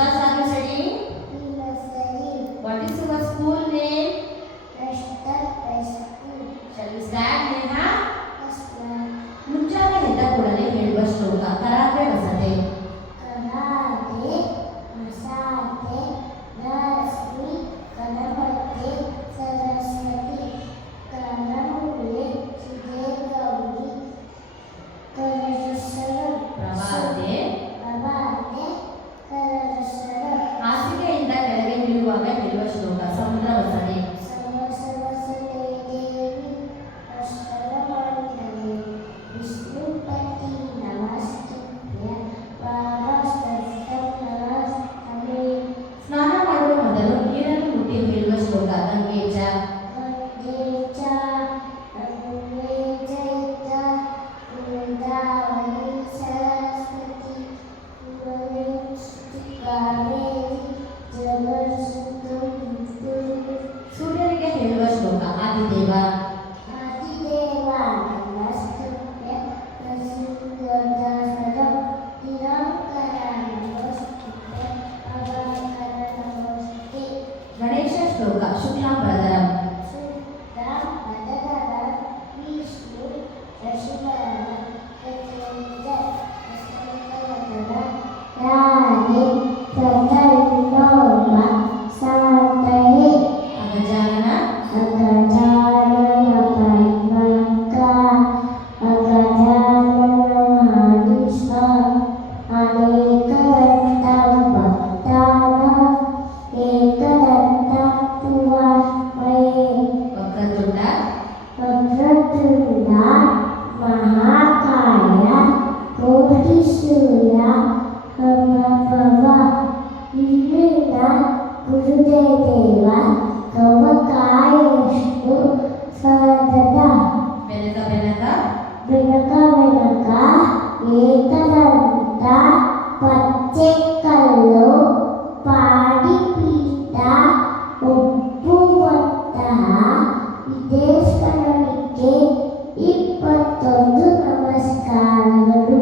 class are you studying? What is your school name? Shall we start, Neha? ಮುಂಜಾನೆ ಎದ್ದ ಕೂಡಲೇ ಹೇಳುವ ಶ್ಲೋಕ ಕರಾತೆ ವಸತೆ. ಹಾಸಿಗೆಯಿಂದ ಕೆಳಗೆ ಬೀಳುವಾಗ ಹೇಳುವ ಶ್ಲೋಕ ಸಮುದ್ರ ವಸನೆ. ಸ್ನಾನ ಮಾಡುವ ಮೊದಲು ನೀರನ್ನು ಮುಟ್ಟಿ ಹೇಳುವ ಶ್ಲೋಕ ಗಂಗೇಚ. ಸೂರ್ಯನಿಗೆ ಹೇಳುವ ಶ್ಲೋಕ ಆದಿದೇವ. ಗಣೇಶ ಶ್ಲೋಕ ಶುಕ್ಲಾಂಬರಧರಂ. ಅಗಜಾನನ ವಕ್ರತುಂಡ ಮಹಾಕಾಯ ಕೋಟಿ ಸೂರ್ಯ ಸಮಪ್ರಭ ಇಲ್ಲಿನ ಗುರುದೇವ ಕವಕಾಯಷ್ಟು ಸದದ ಬೆನಕ ಬೆನಕ ಏಕದಂತ ಪಚ್ಚೆಕಲ್ಲು ಪಾಡಿಪೀಠ ಒಪ್ಪುವಂತಹ ವಿದೇಶಗಳಿಗೆ 21 ನಮಸ್ಕಾರಗಳು.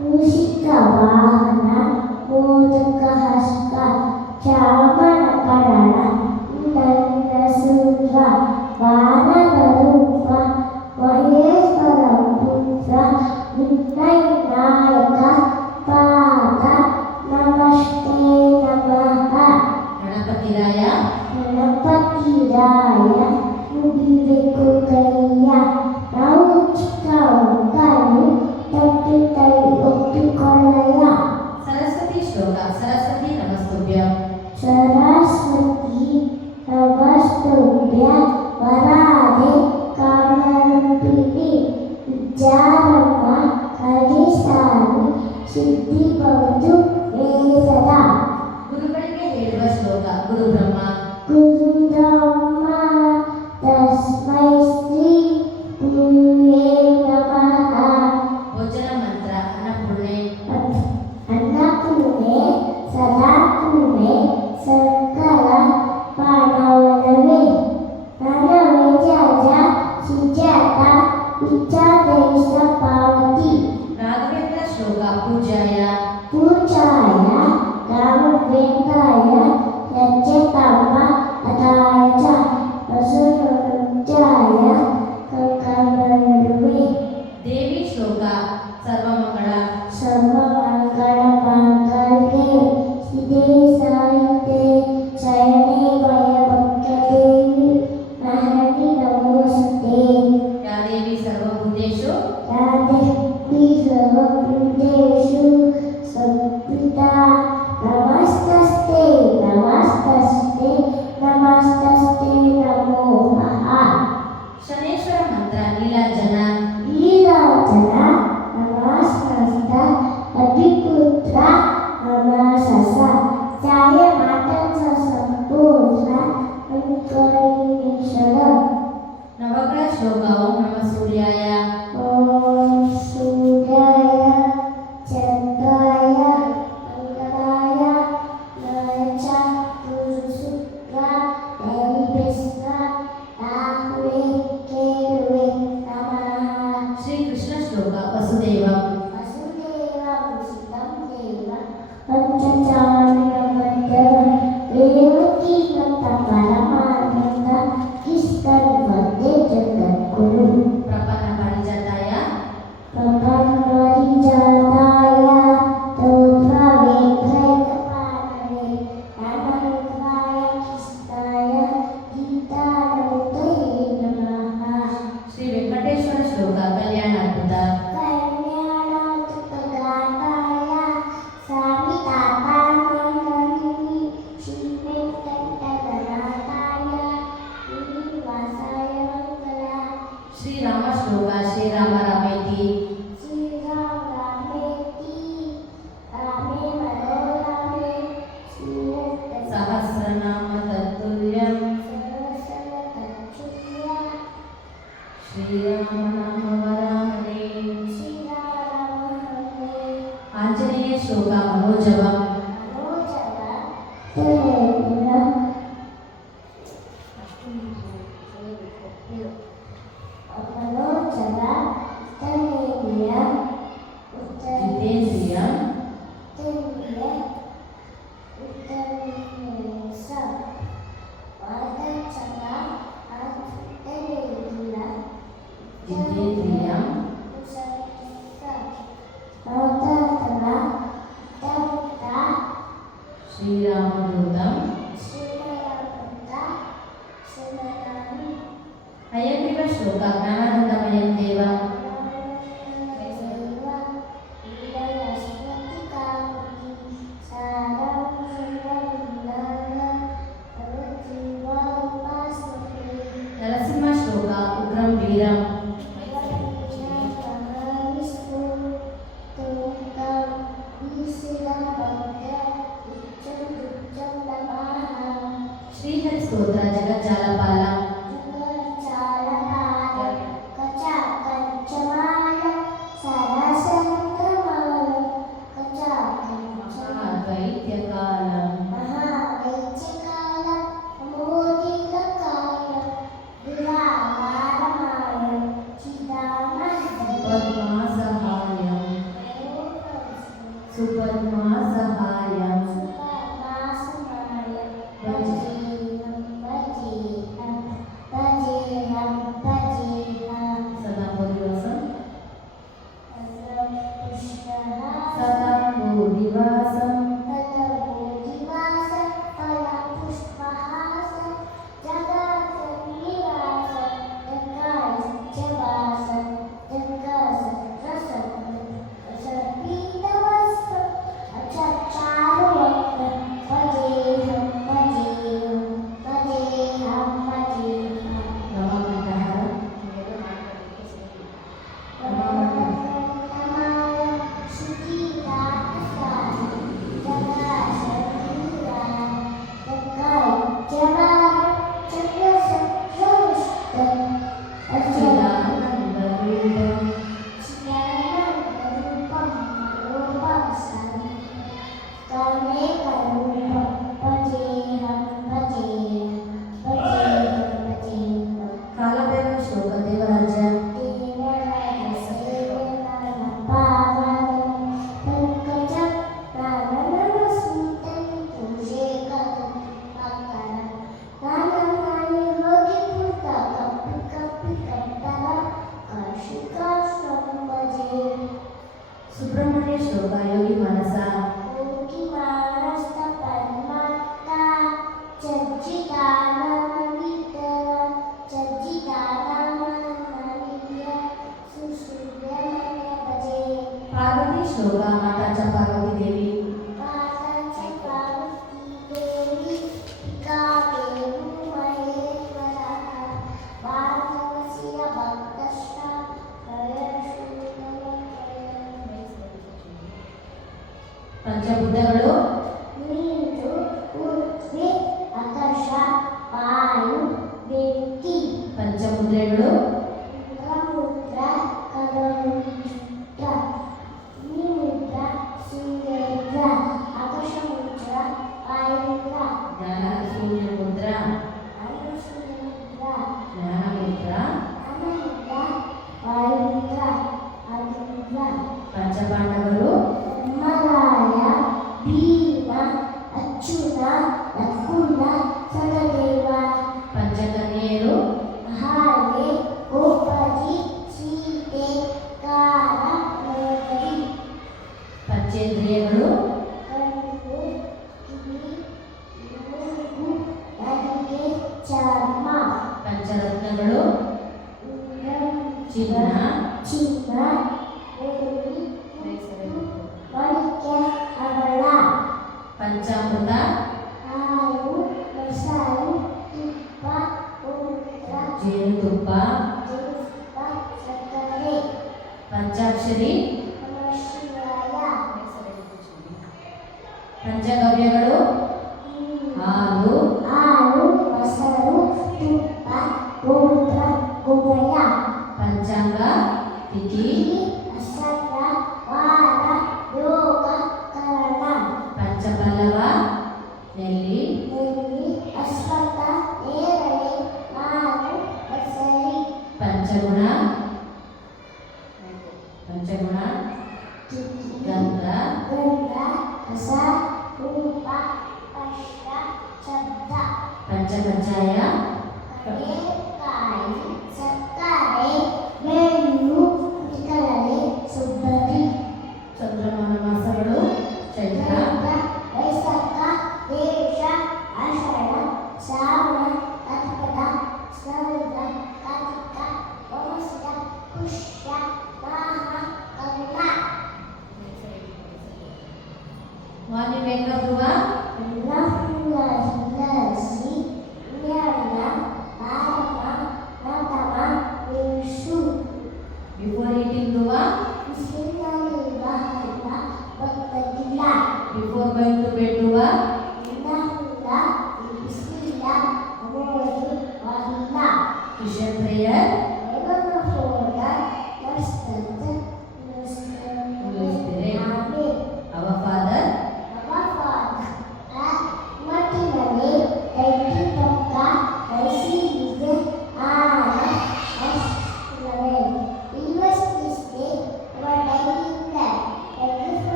ಮೂಷಿಕ ವಾಹನ ಮೋದಕ ಹಸ್ತ ಚಾಮರ ಕರಣ ನನ್ನ ಸೂತ್ರ ವಾನರ ರೂಪ ಮಹೇಶ್ವರ ಪುತ್ರ ವಿನಾಯಕ ಪಾದ ನಮಸ್ತೆ ನಮಃ. ಗಣಪತಿರಾಯ ಮುಗಿಬೇಕು ಕೈಯ ನಾವು ಚಿಕ್ಕವನು ತಪ್ಪಿ ಕೈ ಒಪ್ಪಿಕೊಳ್ಳಯ್ಯ. ಸರಸ್ವತಿ ಶ್ಲೋಕ ಸರಸ್ವತಿ ನಮಸ್ತುಭ್ಯಂ. ಸರಸ್ವತಿ ನಮಸ್ತುಭ್ಯ ವರಾದೆ ಕಾಮರೂಪಿಣಿ ವಿದ್ಯಾರಮ್ಮ ಹರಿಸಾರಿ ಸಿದ್ಧಿ ಭವತು ಮೇ ಸದಾ. ಗುರುಗಳಿಗೆ ಹೇಳುವ ಶ್ಲೋಕ ಗುರು ಬ್ರಹ್ಮ ತಸ್ಮೈ ಶ್ರೀ ಗುರುವೇ ನಮಃ. ಭೋಜನ ಮಂತ್ರ ಅನ್ನಪೂರ್ಣೆ ಸದಾ ಪೂರ್ಣೆ ಸಕಲ ಪಾಂಡವನವೇ ನನವೇ ಜಾಜ ಸುಜಾತ ವಿಚಾರೈಷ ಪಾವತಿ. ರಾಘವೇಂದ್ರ ಶ್ಲೋಕ ಪೂಜಾಯ ರಾಘವೇಂದ್ರಾಯ ಯಜ್ಞತಮ ಅದಾಯ ಚ ವಸುರುದ್ರಾಯ ಕಂಕಣರುವೆ. ದೇವಿ ಶ್ಲೋಕ ಸರ್ವಮಂಗಳ ಮಂಗಲ್ಯೆ ಶಿವೆ ಸಾಯಿತೆ ಶಯನೆ ಭಯಭಕ್ತದೇವಿ ಮಹನಿ ನಮೋಸ್ತೇ. ಯಾ ದೇವಿ ಸರ್ವಭೂತೇಷು ಶ್ರೀರಾಮ ಶ್ಲೋಕ ಶ್ರೀರಾಮ ರಾಮೇತಿ श्रीराम रामेति रामे मनोरमे ಸಹಸ್ರನಾಮ ತತ್ತುಲ್ಯಂ सहस्रनामतत्तुल्यं ಶ್ರೀರಾಮ ನಾಮ ವರಾಹನೆ. श्रीरामहरे ಆಂಜನೇಯ ಶ್ಲೋಕ ಮನೋಜವಂ मनोजव तदेव मनोजव तदेव ಜಿತೇಂದ್ರಿಯಂ ಜಿತೇಂದ್ರಿಯಂ ಶ್ರೀರಾಮದೂತಂ ಹಯಗ್ರೀವ ಶ್ಲೋಕ ಜ್ಞಾನಾನಂದಮಯಂ ದೇವ ನರಸಿಂಹ ಶ್ಲೋಕ ಉಗ್ರಂ ವೀರಂ ಶ್ರೀಹರಿ ಸ್ತೋತ್ರ ಜಗಜ್ಜಾಲಪಾಲ ಮಹಾದ್ವೈತ್ಯಕಾಲಂ ಸುಪದ್ಮಾ ಸಹಾಯಂ ಸುಪದ್ಮಾ ಸಹಾಯಂ ಸದಾ ಬೋಧಿವಾಸಂ ಸದಾ ಬೋಧಿವಾಸಂ ನಮಃ ಚಿದಾನಂದರೂಪಂ ಕಾಲಭೈರವ ಶ್ಲೋಕ ದೇವರಾಜ ಸುಬ್ರಹ್ಮಣ್ಯ ಶ್ಲೋಕ ಯೋಗಿ ಮನಸ ಪಾರ್ವತಿ ಶ್ಲೋಕ ಮಾತಾಚ ಪಾರ್ವತಿ ದೇವಿ ಪಂಚಭೂತಗಳು ಪಂಚಮುದ್ರೆಗಳು ಜ್ಞಾನ ಶೂನ್ಯ ಮುದ್ರಾ ಜ್ಞಾನ ಮುದ್ರಾ ಪಂಚಪಾಂಡವರು ಅಚ್ಯುತ ನಕುಲ ಸಹದೇವ ಪಂಚಕನ್ಯೆಯರು ಹಾಗೆ ಗೋಪತಿ ಸೀತೆ ಕಾರ ದ್ರೌಪದಿ ಪಂಚೇಂದ್ರಿಯಗಳು ಕಣ್ಣು ಕಿವಿ ಮೂಗು ನನಗೆ ಚರ್ಮ ಪಂಚರತ್ನಗಳು ಚಿನ್ನ ಚಿನ್ನ ಬೆಳ್ಳಿ ಮಡಿಕೆ ಹವಳ ಪಂಚಾಮೃತ ಹಾಲು ಮೊಸರು ತುಪ್ಪ ಊಟ ಜೇನುತುಪ್ಪ ಜೇನುತುಪ್ಪ ಪಂಚಾಕ್ಷರಿ ನಮಃ ಶಿವಾಯ. ಪಂಚಗವ್ಯಗಳು ಹಾಲು ಹಾಲು, ಮೊಸರು, ತುಪ್ಪ, ಗೋಮೂತ್ರ, ಗೋಮಯ. ಪಂಚಾಂಗ ತಿಥಿ ನಕ್ಷತ್ರ, ವಾರ, ಯೋಗ, ಕರಣ. ಪಂಚಪಲ್ಲವ ನೆಲ್ಲಿ ನೆಲ್ಲಿ, ಅಶ್ವತ್ಥ, ನೇರಳೆ, ಮಾವು, ಬಸರಿ. ಪಂಚಗುಣ ಪಂಚಗುಣ ತಿಥಿ, ಗಂಧ ಗಂಧ, ರಸ, ರೂಪ, ಸ್ಪರ್ಶ, ಶಬ್ದ. ಪಂಚಕಜ್ಜಾಯ ಕಡಲೆಕಾಯಿ, ಸಕ್ಕರೆ, ಬೆಳ್ಳು, ಕಡಲೆ, ಸುಬ್ಬರಿ. ಚಂದ್ರಮಾನ ಮಾಸಗಳು ಚೈತ್ರ ಚೈತ್ರ, ವೈಶಾಖ, ಜ್ಯೇಷ್ಠ, ಆಷಾಢ, ಶ್ರಾವಣ, ಕರ್ಕಟ, ಶ್ರಾವಣ, ಕಾರ್ತಿಕ, ಪೌಷಧ, ಪುಷ್ಯ, ಮಾಹ, ಕರುಣ. ವಾಣಿವೇಗ ಧ್ರುವ ನಹುಲ, ಹಿಲಸಿ, ನ್ಯಾಯ, ಪಾರಮ, ನತಮ, ವಿಷು. ಬಿಫೋರ್ ಈಟಿಂಗ್ ಧ್ರುವ ಬಿಸಿಲಿನಲ್ಲಿರುವ ಹಬ್ಬ ಗೊತ್ತಿಲ್ಲ. ಬಿಫೋರ್ ಗೋಯಿಂಗ್ ಟು ಬೆಡ್ ಧ್ರುವ ನಹುಲ, ಬಿಸಿಲಿಲ್ಲ, ಮೋಡಿ, ವಲ್ಲ. ಕಿಶನ್ ಪ್ರೇಯರ್